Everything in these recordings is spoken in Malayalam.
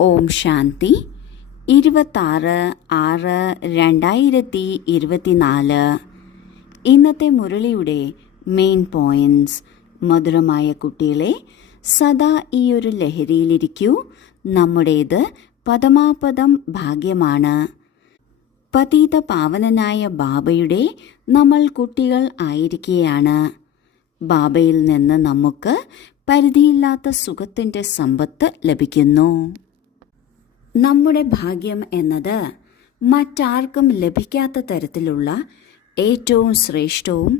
ഓം ശാന്തി. 26/6/2024. ഇന്നത്തെ മുരളിയുടെ മെയിൻ പോയിന്റ്സ്. മധുരമായ കുട്ടികളെ, സദാ ഈ ഒരു ലഹരിയിലിരിക്കൂ. നമ്മുടേത് പദമാപദം ഭാഗ്യമാണ്. പതീത പാവനനായ ബാബയുടെ നമ്മൾ കുട്ടികൾ ആയിരിക്കുകയാണ്. ബാബയിൽ നിന്ന് നമുക്ക് പരിധിയില്ലാത്ത സുഖത്തിൻ്റെ സമ്പത്ത് ലഭിക്കുന്നു. നമ്മുടെ ഭാഗ്യം എന്നത് മറ്റാർക്കും ലഭിക്കാത്ത തരത്തിലുള്ള ഏറ്റവും ശ്രേഷ്ഠവും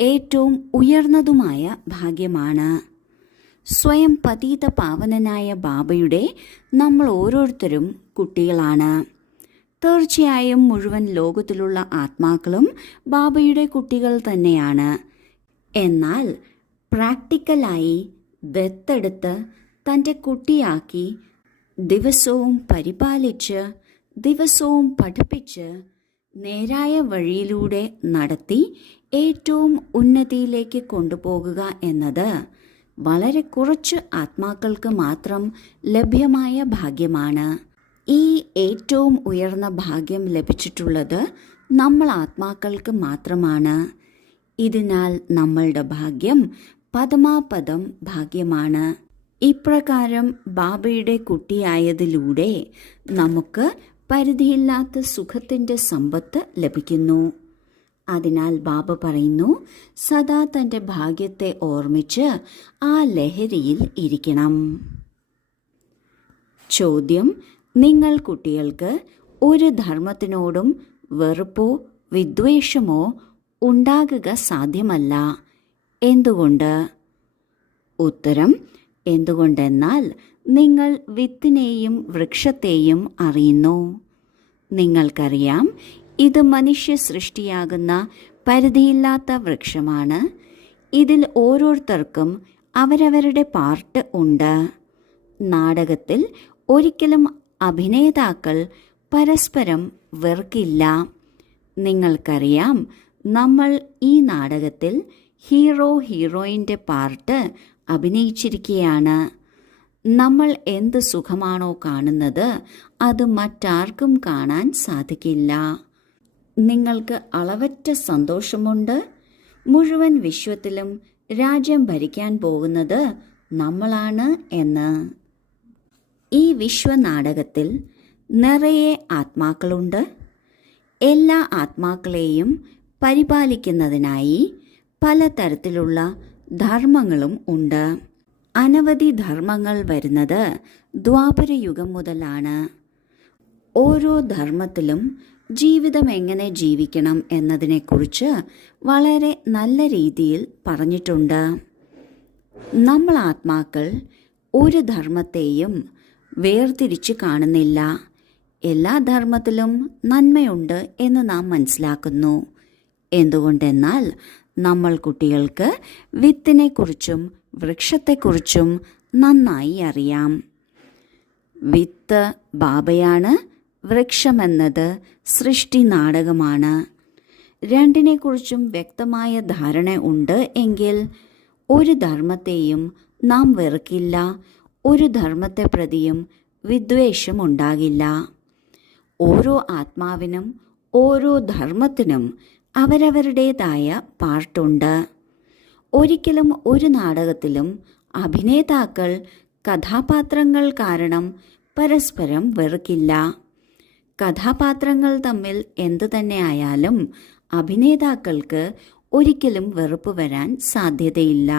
ഏറ്റവും ഉയർന്നതുമായ ഭാഗ്യമാണ്. സ്വയം പതീത പാവനനായ ബാബയുടെ നമ്മൾ ഓരോരുത്തരും കുട്ടികളാണ്. തീർച്ചയായും മുഴുവൻ ലോകത്തിലുള്ള ആത്മാക്കളും ബാബയുടെ കുട്ടികൾ തന്നെയാണ്. എന്നാൽ പ്രാക്ടിക്കലായി ദത്തെടുത്ത് തൻ്റെ കുട്ടിയാക്കി ദിവസവും പരിപാലിച്ച് ദിവസവും പഠിപ്പിച്ച് നേരായ വഴിയിലൂടെ നടത്തി ഏറ്റവും ഉന്നതിയിലേക്ക് കൊണ്ടുപോകുക എന്നത് വളരെ കുറച്ച് ആത്മാക്കൾക്ക് മാത്രം ലഭ്യമായ ഭാഗ്യമാണ്. ഈ ഏറ്റവും ഉയർന്ന ഭാഗ്യം ലഭിച്ചിട്ടുള്ളത് നമ്മൾ ആത്മാക്കൾക്ക് മാത്രമാണ്. ഇതിനാൽ നമ്മളുടെ ഭാഗ്യം പദമാപദം ഭാഗ്യമാണ്. ഇപ്രകാരം ബാബയുടെ കുട്ടിയായതിലൂടെ നമുക്ക് പരിധിയില്ലാത്ത സുഖത്തിൻ്റെ സമ്പത്ത് ലഭിക്കുന്നു. അതിനാൽ ബാബ പറയുന്നു, സദാ തൻ്റെ ഭാഗ്യത്തെ ഓർമ്മിച്ച് ആ ലഹരിയിൽ ഇരിക്കണം. ചോദ്യം: നിങ്ങൾ കുട്ടികൾക്ക് ഒരു ധർമ്മത്തിനോടും വെറുപ്പോ വിദ്വേഷമോ ഉണ്ടാകുക സാധ്യമല്ല. എന്തുകൊണ്ട്? ഉത്തരം: എന്തുകൊണ്ടെന്നാൽ നിങ്ങൾ വിത്തിനെയും വൃക്ഷത്തെയും അറിയുന്നു. നിങ്ങൾക്കറിയാം, ഇത് മനുഷ്യ സൃഷ്ടിയാകുന്ന പരിധിയില്ലാത്ത വൃക്ഷമാണ്. ഇതിൽ ഓരോരുത്തർക്കും അവരവരുടെ പാർട്ട് ഉണ്ട്. നാടകത്തിൽ ഒരിക്കലും അഭിനേതാക്കൾ പരസ്പരം വെറുക്കില്ല. നിങ്ങൾക്കറിയാം, നമ്മൾ ഈ നാടകത്തിൽ ഹീറോയിൻ്റെ പാർട്ട് അഭിനയിച്ചിരിക്കുകയാണ്. നമ്മൾ എന്ത് സുഖമാണോ കാണുന്നത് അത് മറ്റാർക്കും കാണാൻ സാധിക്കില്ല. നിങ്ങൾക്ക് അളവറ്റ സന്തോഷമുണ്ട്. മുഴുവൻ വിശ്വത്തിലും രാജ്യം ഭരിക്കാൻ പോകുന്നത് നമ്മളാണ് എന്ന്. ഈ വിശ്വനാടകത്തിൽ നിറയെ ആത്മാക്കളുണ്ട്. എല്ലാ ആത്മാക്കളെയും പരിപാലിക്കുന്നതിനായി പലതരത്തിലുള്ള ധർമ്മങ്ങളും ഉണ്ട്. അനവധി ധർമ്മങ്ങൾ വരുന്നത് ദ്വാപരയുഗം മുതലാണ്. ഓരോ ധർമ്മത്തിലും ജീവിതം എങ്ങനെ ജീവിക്കണം എന്നതിനെക്കുറിച്ച് വളരെ നല്ല രീതിയിൽ പറഞ്ഞിട്ടുണ്ട്. നമ്മൾ ആത്മാക്കൾ ഒരു ധർമ്മത്തെയും വേർതിരിച്ച് കാണുന്നില്ല. എല്ലാ ധർമ്മത്തിലും നന്മയുണ്ട് എന്ന് നാം മനസ്സിലാക്കുന്നു. എന്തുകൊണ്ടെന്നാൽ നമ്മൾ കുട്ടികൾക്ക് വിത്തിനെക്കുറിച്ചും വൃക്ഷത്തെക്കുറിച്ചും നന്നായി അറിയാം. വിത്ത് ബാബയാണ്, വൃക്ഷമെന്നത് സൃഷ്ടി നാടകമാണ്. രണ്ടിനെക്കുറിച്ചും വ്യക്തമായ ധാരണ ഉണ്ട് എങ്കിൽ ഒരു ധർമ്മത്തെയും നാം വെറുക്കില്ല. ഒരു ധർമ്മത്തെ പ്രതിയും വിദ്വേഷമുണ്ടാകില്ല. ഓരോ ആത്മാവിനും ഓരോ ധർമ്മത്തിനും അവരവരുടേതായ പാർട്ടുണ്ട്. ഒരിക്കലും ഒരു നാടകത്തിലും അഭിനേതാക്കൾ കഥാപാത്രങ്ങൾ കാരണം പരസ്പരം വെറുക്കില്ല. കഥാപാത്രങ്ങൾ തമ്മിൽ എന്തു തന്നെ ആയാലും അഭിനേതാക്കൾക്ക് ഒരിക്കലും വെറുപ്പ് വരാൻ സാധ്യതയില്ല.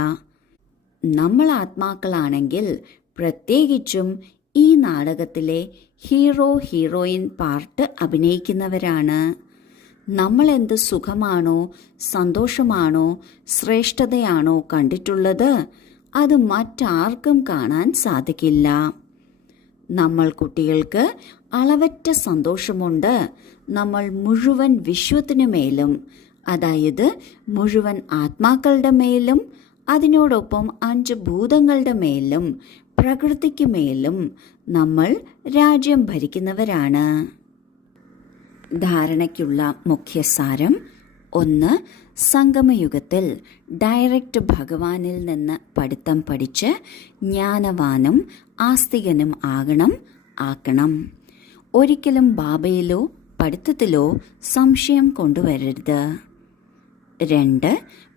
നമ്മൾ ആത്മാക്കളാണെങ്കിൽ പ്രത്യേകിച്ചും ഈ നാടകത്തിലെ ഹീറോയിൻ പാർട്ട് അഭിനയിക്കുന്നവരാണ്. നമ്മൾ എന്ത് സുഖമാണോ സന്തോഷമാണോ ശ്രേഷ്ഠതയാണോ കണ്ടിട്ടുള്ളത് അത് മറ്റാർക്കും കാണാൻ സാധിക്കില്ല. നമ്മൾ കുട്ടികൾക്ക് അളവറ്റ സന്തോഷമുണ്ട്. നമ്മൾ മുഴുവൻ വിശ്വത്തിനു മേലും, അതായത് മുഴുവൻ ആത്മാക്കളുടെ മേലും, അതിനോടൊപ്പം 5 ഭൂതങ്ങളുടെ മേലും പ്രകൃതിക്ക് മേലും നമ്മൾ രാജ്യം ഭരിക്കുന്നവരാണ്. ധാരണയ്ക്കുള്ള മുഖ്യസാരം: 1. സംഗമയുഗത്തിൽ ഡയറക്റ്റ് ഭഗവാനിൽ നിന്ന് പഠിത്തം പഠിച്ച് ജ്ഞാനവാനും ആസ്തികനും ആകണം. ആക്കണം. ഒരിക്കലും ബാബയിലോ പഠിത്തത്തിലോ സംശയം കൊണ്ടുവരരുത്. 2.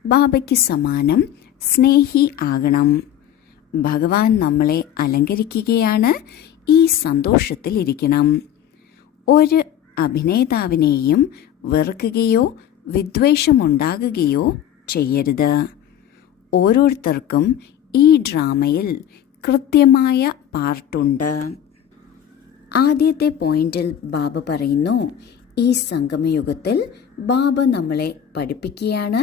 ബാബയ്ക്ക് സമാനം സ്നേഹി ആകണം. ഭഗവാൻ നമ്മളെ അലങ്കരിക്കുകയാണ്. ഈ സന്തോഷത്തിലിരിക്കണം. ഒരു അഭിനേതാവിനെയും വെറുക്കുകയോ വിദ്വേഷമുണ്ടാകുകയോ ചെയ്യരുത്. ഓരോരുത്തർക്കും ഈ ഡ്രാമയിൽ കൃത്യമായ പാർട്ടുണ്ട്. ആദ്യത്തെ പോയിന്റിൽ ബാബ പറയുന്നു, ഈ സംഗമയുഗത്തിൽ ബാബ നമ്മളെ പഠിപ്പിക്കുകയാണ്.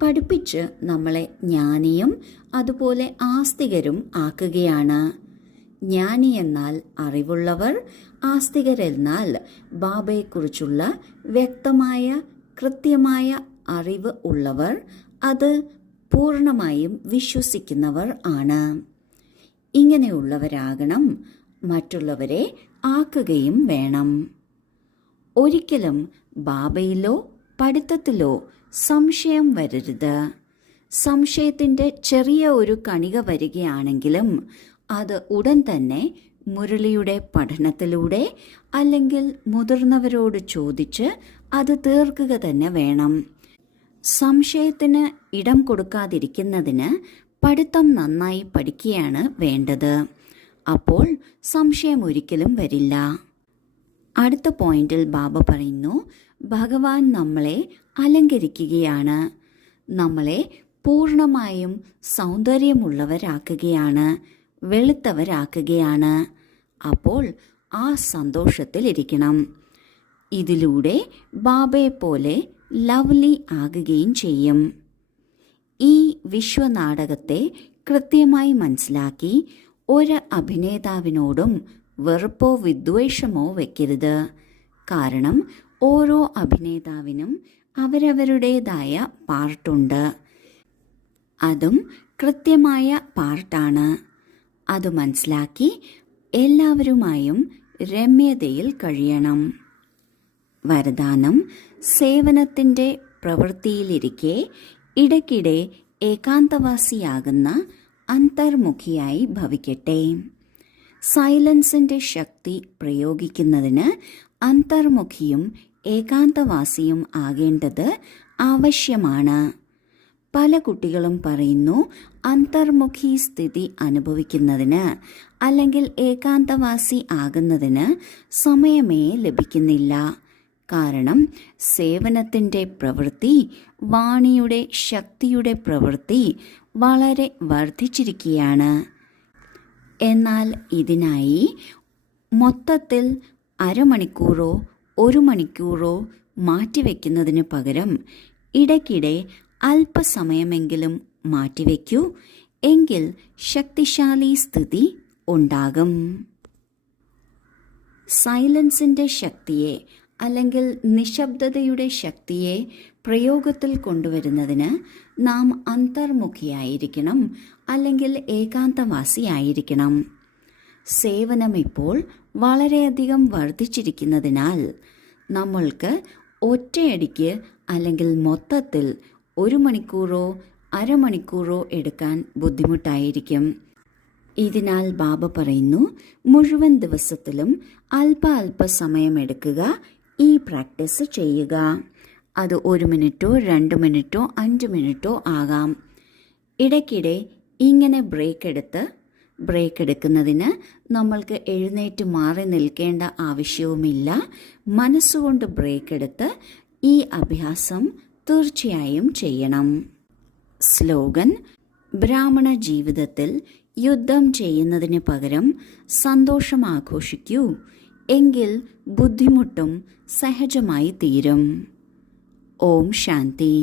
പഠിപ്പിച്ച് നമ്മളെ ജ്ഞാനിയും അതുപോലെ ആസ്തികരും ആക്കുകയാണ്. ജ്ഞാനി എന്നാൽ അറിവുള്ളവർ, ആസ്തികരെന്നാൽ ബാബയെക്കുറിച്ചുള്ള വ്യക്തമായ കൃത്യമായ അറിവ് ഉള്ളവർ, അത് പൂർണ്ണമായും വിശ്വസിക്കുന്നവർ ആണ്. ഇങ്ങനെയുള്ളവരാകണം മറ്റുള്ളവരെ ആക്കുകയും വേണം. ഒരിക്കലും ബാബയിലോ പഠിത്തത്തിലോ സംശയം വരരുത്. സംശയത്തിൻ്റെ ചെറിയ ഒരു കണിക വരികയാണെങ്കിലും അത് ഉടൻ തന്നെ മുരളിയുടെ പഠനത്തിലൂടെ അല്ലെങ്കിൽ മുതിർന്നവരോട് ചോദിച്ച് അത് തീർക്കുക തന്നെ വേണം. സംശയത്തിന് ഇടം കൊടുക്കാതിരിക്കുന്നതിന് പഠിത്തം നന്നായി പഠിക്കുകയാണ് വേണ്ടത്. അപ്പോൾ സംശയം ഒരിക്കലും വരില്ല. അടുത്ത പോയിന്റിൽ ബാബ പറയുന്നു, ഭഗവാൻ നമ്മളെ അലങ്കരിക്കുകയാണ്. നമ്മളെ പൂർണ്ണമായും സൗന്ദര്യമുള്ളവരാക്കുകയാണ്, വെളുത്തവരാക്കുകയാണ്. അപ്പോൾ ആ സന്തോഷത്തിലിരിക്കണം. ഇതിലൂടെ ബാബയെപ്പോലെ ലവ്ലി ആകുകയും ചെയ്യും. ഈ വിശ്വനാടകത്തെ കൃത്യമായി മനസ്സിലാക്കി ഒരു അഭിനേതാവിനോടും വെറുപ്പോ വിദ്വേഷമോ വയ്ക്കരുത്. കാരണം ഓരോ അഭിനേതാവിനും അവരവരുടേതായ പാർട്ടുണ്ട്. അതും കൃത്യമായ പാർട്ടാണ്. അത് മനസ്സിലാക്കി എല്ലാവരുമായും രമ്യതയിൽ കഴിയണം. വരദാനം: സേവനത്തിൻ്റെ പ്രവൃത്തിയിലിരിക്കെ ഇടയ്ക്കിടെ ഏകാന്തവാസിയാകുന്ന അന്തർമുഖിയായി ഭവിക്കട്ടെ. സൈലൻസിൻ്റെ ശക്തി പ്രയോഗിക്കുന്നതിന് അന്തർമുഖിയും ഏകാന്തവാസിയും ആകേണ്ടത് ആവശ്യമാണ്. പല കുട്ടികളും പറയുന്നു, അന്തർമുഖി സ്ഥിതി അനുഭവിക്കുന്നതിന് അല്ലെങ്കിൽ ഏകാന്തവാസി ആകുന്നതിന് സമയമേ ലഭിക്കുന്നില്ല. കാരണം സേവനത്തിൻ്റെ പ്രവൃത്തി, വാണിയുടെ ശക്തിയുടെ പ്രവൃത്തി വളരെ വർദ്ധിച്ചിരിക്കുകയാണ്. എന്നാൽ ഇതിനായി മൊത്തത്തിൽ അരമണിക്കൂറോ 1 മണിക്കൂറോ മാറ്റിവെക്കുന്നതിന് പകരം ഇടയ്ക്കിടെ അല്പസമയമെങ്കിലും മാറ്റിവെക്കൂ. എങ്കിൽ ശക്തിശാലി സ്ഥിതി ഉണ്ടാകും. സൈലൻസിൻ്റെ ശക്തിയെ അല്ലെങ്കിൽ നിശബ്ദതയുടെ ശക്തിയെ പ്രയോഗത്തിൽ കൊണ്ടുവരുന്നതിന് നാം അന്തർമുഖിയായിരിക്കണം അല്ലെങ്കിൽ ഏകാന്തവാസിയായിരിക്കണം. സേവനം ഇപ്പോൾ വളരെയധികം വർദ്ധിച്ചിരിക്കുന്നതിനാൽ നമ്മൾക്ക് ഒറ്റയടിക്ക് അല്ലെങ്കിൽ മൊത്തത്തിൽ 1 മണിക്കൂറോ അരമണിക്കൂറോ എടുക്കാൻ ബുദ്ധിമുട്ടായിരിക്കും. ഇതിനാൽ ബാബ പറയുന്നു, മുഴുവൻ ദിവസത്തിലും അല്പ സമയമെടുക്കുക, ഈ പ്രാക്ടീസ് ചെയ്യുക. അത് 1 മിനിറ്റോ 2 മിനിറ്റോ 5 മിനിറ്റോ ആകാം. ഇടയ്ക്കിടെ ഇങ്ങനെ ബ്രേക്ക് എടുക്കുന്നതിന് നമ്മൾക്ക് എഴുന്നേറ്റ് മാറി നിൽക്കേണ്ട ആവശ്യവുമില്ല. മനസ്സുകൊണ്ട് ബ്രേക്ക് എടുത്ത് ഈ അഭ്യാസം തീർച്ചയായും ചെയ്യണം. സ്ലോഗൻ: ബ്രാഹ്മണ ജീവിതത്തിൽ യുദ്ധം ചെയ്യുന്നതിന് പകരം സന്തോഷം ആഘോഷിക്കൂ. എങ്കിൽ ബുദ്ധിമുട്ടും സഹജമായി തീരും. ഓം ശാന്തി.